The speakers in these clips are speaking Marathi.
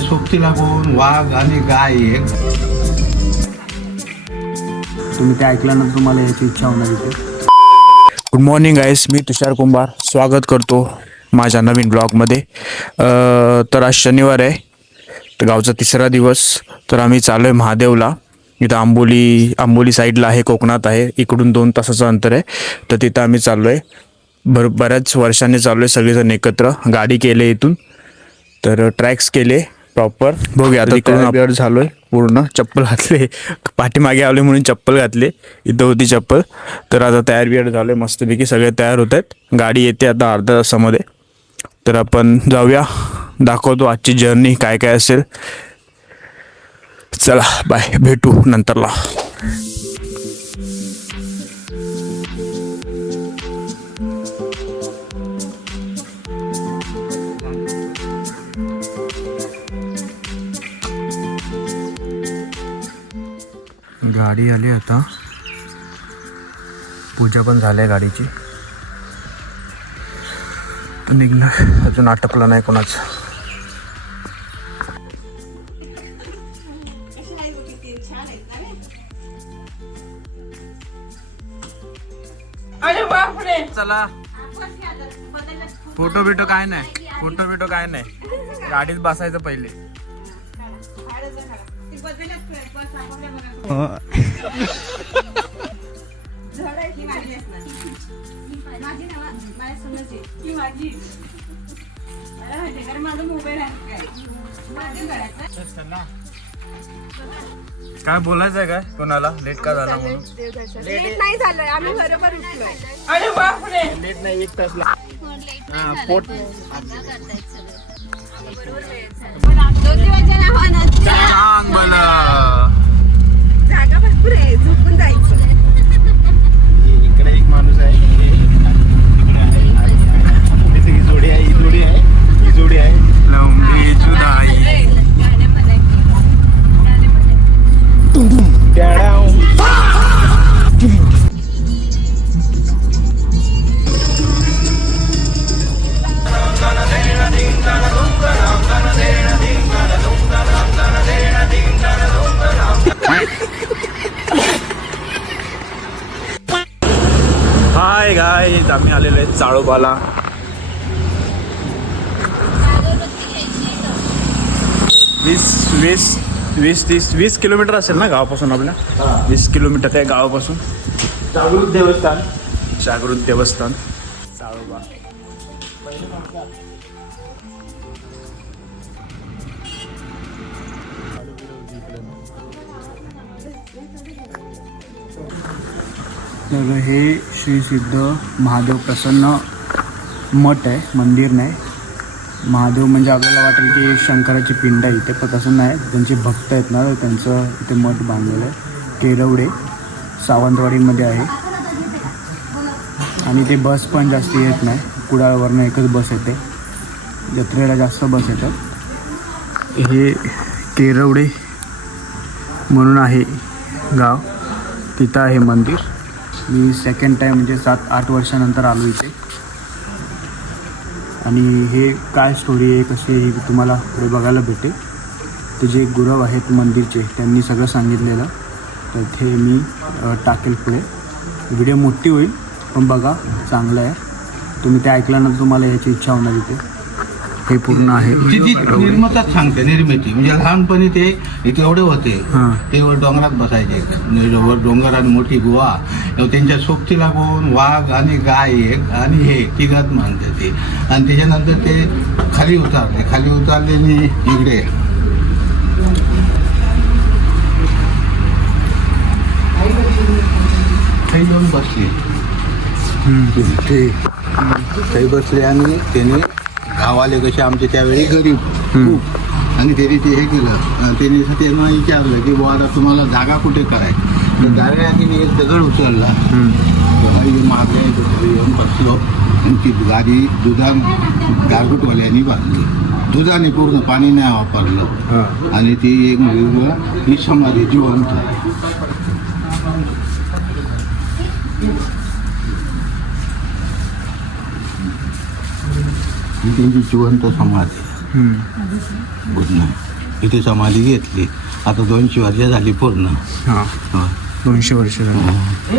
सोबती लागून वाघ आणि गाय एक तुम्ही ते ऐकल्यानंतर तुम्हाला याची इच्छा होणार इथे. गुड मॉर्निंग गाईस, मी तुषार कुंभार स्वागत करतो माझ्या नवीन ब्लॉगमध्ये. तर आज शनिवार आहे, तर गावचा तिसरा दिवस. तर आम्ही चाललो आहे महादेवला. इथं आंबोली साईडला आहे, कोकणात आहे. इकडून 2 तासाचं अंतर आहे. तर तिथं आम्ही चाललो आहे. बऱ्याच वर्षांनी चाललो आहे सगळेजण एकत्र. गाडी केले इथून, तर ट्रॅक्स केले प्रॉपर. बघूया आता. इकडून अपडेट झालो आहे पूर्ण. चप्पल घातले, पाठीमागे आले म्हणून चप्पल घातले, इथं होती चप्पल. तर आता तयार बियार झालो आहे मस्तपैकी, सगळे तयार होत आहेत. गाडी येते आता अर्ध्या तासामध्ये. तर आपण जाऊया, दाखवतो आजची जर्नी काय काय असेल. चला बाय, भेटू नंतरला. गाडी आली आता, पूजा पण झाली आहे गाडीची. तर निघणार, अजून आटपलं नाही कोणाचं. चला, फोटो बिटो काय नाही, गाडीत बसायचं पहिले. काय बोलायचं आहे काय कोणाला? लेट का झाला म्हणून? लेट नाही झालोय, आम्ही बरोबर उठलोय. अरे बापरे, लेट नाही, 1 तास पोट सांग मला. जागा भरपूर आहे, झोपून जायचं. इकडे एक माणूस आहे, ही जोडी आहे, ही जोडी आहे. लंबी जुदाई. हाय गाईज, आम्ही आलेलो आहे चाळोबाला. 20 किलोमीटर असेल ना गावापासून. आपल्या 20 किलोमीटर आहे गावापासून. जागृत देवस्थान चाळोबा. तर हे श्री सिद्ध महादेव प्रसन्न मठ आहे, मंदिर नाही. महादेव म्हणजे आपल्याला वाटेल की शंकराची पिंड आहे इथे, पण तसं नाही. त्यांचे भक्त आहेत ना, त्यांचं इथे मठ बांधलेलं आहे. केरवडे सावंतवाडीमध्ये आहे. आणि ते बस पण जास्त येत नाही, कुडाळवरनं एकच बस येते. जत्रेला जास्त बस येतात. हे केरवडे म्हणून आहे गाव, तिथं आहे मंदिर. मी सेकंड टाईम म्हणजे 7-8 वर्षानंतर आलो इथे. आणि हे काय स्टोरी आहे, कशी आहे, तुम्हाला पुढे बघायला भेटेल. ते जे गुरव आहेत मंदिरचे, त्यांनी सगळं सांगितलेलं. तर ते मी टाकेल पुढे. व्हिडिओ मोठी होईल, पण बघा, चांगलं आहे. तुम्ही ते ऐकल्यानंतर तुम्हाला याची इच्छा होणार इथे. हे पूर्ण आहे निर्मितीच सांगते. निर्मिती म्हणजे लहानपणी ते इथे एवढे होते, ते वर डोंगरात बसायचे. वर डोंगर आणि मोठी गुहा, त्यांच्या सोबती लागून वाघ आणि गाय एक आणि हे तिघात मानते ते. आणि त्याच्यानंतर ते खाली उतारले आणि इकडे काही जाऊन बसले. काही बसले आणि त्याने गावाले कसे आमचे त्यावेळी गरीब खूप. आणि त्यांनी ते हे केलं, त्यांना विचारलं की बुवा आता तुम्हाला जागा कुठे करायची. तर दाव्याने एक दगड उचलला, मागे येऊन बसलो. ती गाडी गारगुटवाल्यांनी बांधली. दुधाने पूर्ण, पाणी नाही वापरलं. आणि ती एक ही समाधी जिवंत. ही त्यांची जिवंत समाधी बुद्ध इथे समाधी घेतली. आता 200 वर्ष झाली पूर्ण. हां, 200 वर्ष झाली.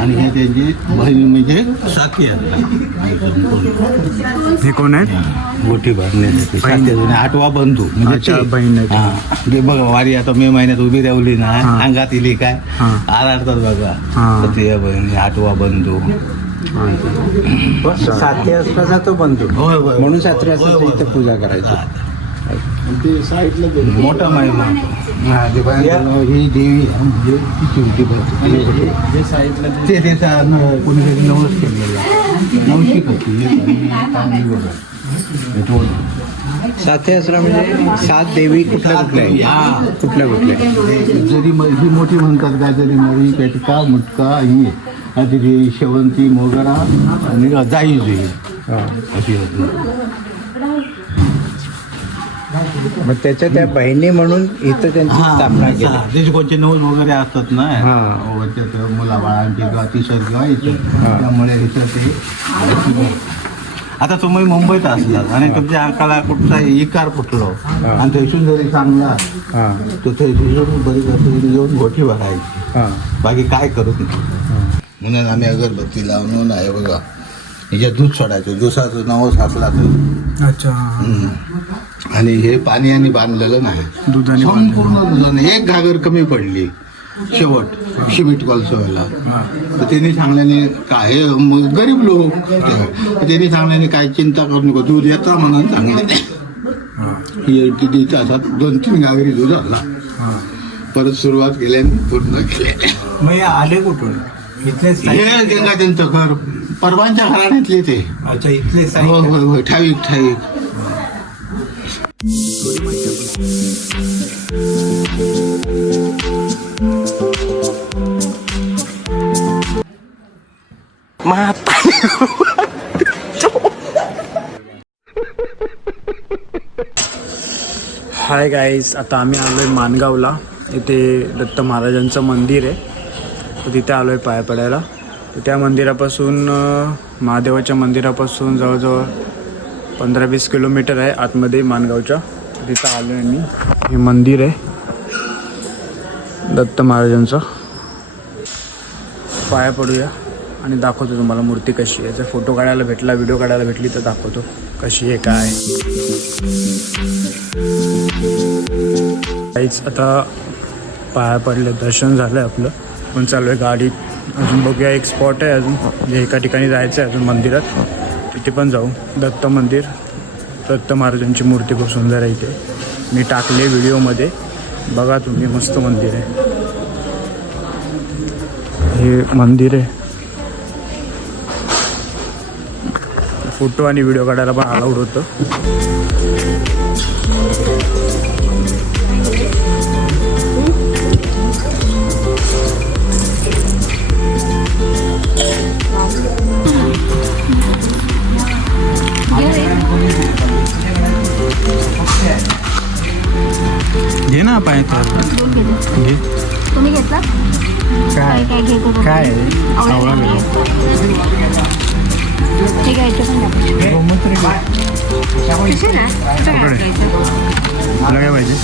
आणि हे त्यांची बहिणी म्हणजे साथी आहेत. हे कोण आहेत? गोठी भरण्यासाठी बहीण. साथी आहेत. 8वा बंधू म्हणजे अच्छा, ते. बहीण आहेत. हां. ते बघा वारी आता मे महिन्यात उभी राहिली ना, हां. अंगात इली काय हां. आरडतात बघा. हां. तर ते बहिणी 8वा बंधू. साथी असताना तो बंधू होय होय म्हणून सात्री असताना इथं पूजा करायची. मोठा महिमा. हा, ते बाहेर ही देवी आहे, म्हणजे ती चुलती बसते. ते त्याचा कोणीतरी नवस केलेला नवशिक होती. साथी आश्रम म्हणजे 7 देवी कुठल्या कुठल्या आहेत? कुठल्या कुठल्या आहेत? जरी ही मोठी म्हणतात का, जरी मरी पेटका मुटका ही आधी शेवंती मोगरा आणि जाई जुई अशी होती. मग त्याच्या त्या बहिणी म्हणून इथं त्यांची स्थापना केली. जसे कोणते नवस वगैरे असतात ना, हां. वरच्यात मुलाबाळांची किंवा तिसर किंवा इथं, त्यामुळे इथं ते. आता तुम्ही मुंबईत असलात आणि तुमच्या अंकाला कुठचा इकार फुटलो आणि थैसून जरी चांगला हां तर थैसून बरीच असं येऊन गोठी भरायची. हां बाकी काय करू म्हणून आम्ही अगरबत्ती लावून आहे बघा. हिच्यात दूध सोडायचं, दिवसाचं नवस असला तर. अच्छा. आणि हे पाणी आणि बांधलेलं नाही, दुधाने संपूर्ण दुधाने. एक घागर कमी पडली शेवट शिमिट कोलसवायला, तर त्यांनी सांगल्याने काय गरीब लोक, त्यांनी सांगल्याने काय चिंता करू नको, दूध येता म्हणून सांगले. तासात 2-3 घागरी दूध आला. परत सुरुवात केल्याने पूर्ण केले. मग आले कुठून? इथलेच हे गंगा त्यांचं घर परवांच्या घराण्यातले ते. अच्छा, इथले होय होय होय, ठावीक ठावीक. हाय गाईज, आता आम्ही आलो आहे माणगावला. इथे दत्त महाराजांचं मंदिर आहे, तर तिथे आलो आहे पाया पडायला. तर त्या मंदिरापासून महादेवाच्या मंदिरापासून जवळजवळ 15-20 किलोमीटर आहे आतमध्ये माणगावच्या. तिथं आलो आहे मी. हे मंदिर आहे दत्त महाराजांचं. पाया पडूया आणि दाखवतो तुम्हाला मूर्ती कशी आहे. जर फोटो काढायला भेटला, व्हिडिओ काढायला भेटली तर दाखवतो कशी आहे काय. काहीच आता पाया पडले, दर्शन झालं आपलं. पण चालू आहे गाडीत. अजून बघूया, एक स्पॉट आहे अजून, म्हणजे एका ठिकाणी जायचं आहे अजून मंदिरात, तिथे पण जाऊ. दत्त मंदिर, दत्त महाराजांची मूर्ती खूप सुंदर आहे इथे. मी टाकले व्हिडिओमध्ये, बघा तुम्ही, मस्त मंदिर आहे हे. मंदिर आहे, फोटो आणि व्हिडिओ काढायला पण अलाउड होतं. घे ना पाय तर घे. तुम्ही घेतला काय काय घेतो काय आहे? ठीक आहे, गोमूत्र तुला काय पाहिजे?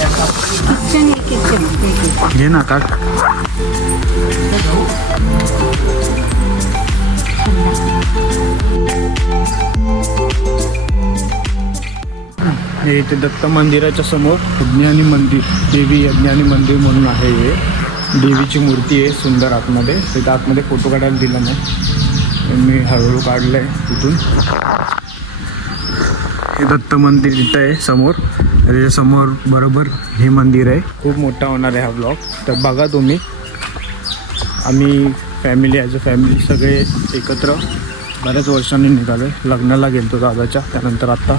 घे ना काक. हे इथे दत्त मंदिराच्या समोर अज्ञानी मंदिर, देवी अज्ञानी मंदिर म्हणून आहे. हे देवीची मूर्ती आहे सुंदर आतमध्ये. तिथं आतमध्ये फोटो काढायला दिला नाही, मी हळूहळू काढलं आहे तिथून. हे दत्त मंदिर तिथं आहे समोर. त्याच्या समोर बरोबर हे मंदिर आहे. खूप मोठा होणार आहे हा ब्लॉग, तर बघा तुम्ही. आम्ही फॅमिली, ॲज अ फॅमिली सगळे एकत्र बऱ्याच वर्षांनी निघालो आहे. लग्नाला गेलो दादाच्या, त्यानंतर आत्ता.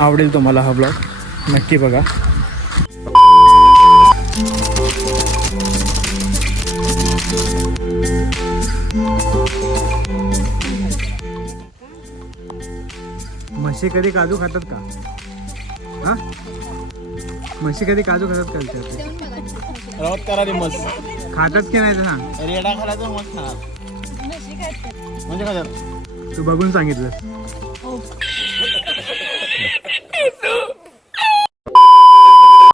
आवडेल तुम्हाला हा ब्लॉग, नक्की बघा. म्हशी कधी काजू खातात का? हा, म्हशी कधी काजू खातात का? खातात की नाही ते सांग. रेडा खायचा मग खाणार म्हणजे काय तू बघून सांगितलं.